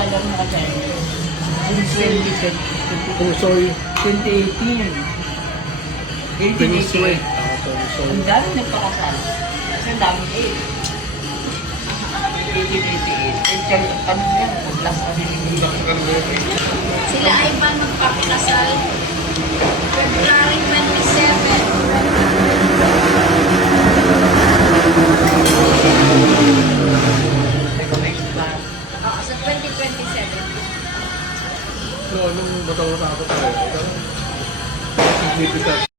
alam na kasi. Pusoy. 2018. 1888. Pusoy. Pusoy. Ang dami nagpakasal. Kasi ang dami 1888. Eh, siyempre, kami yan. Last na sinigil. Sila ay ba magpapakasal? February 27. Sa 2027. No, nung bata-bata ako tayo. Nagpipisa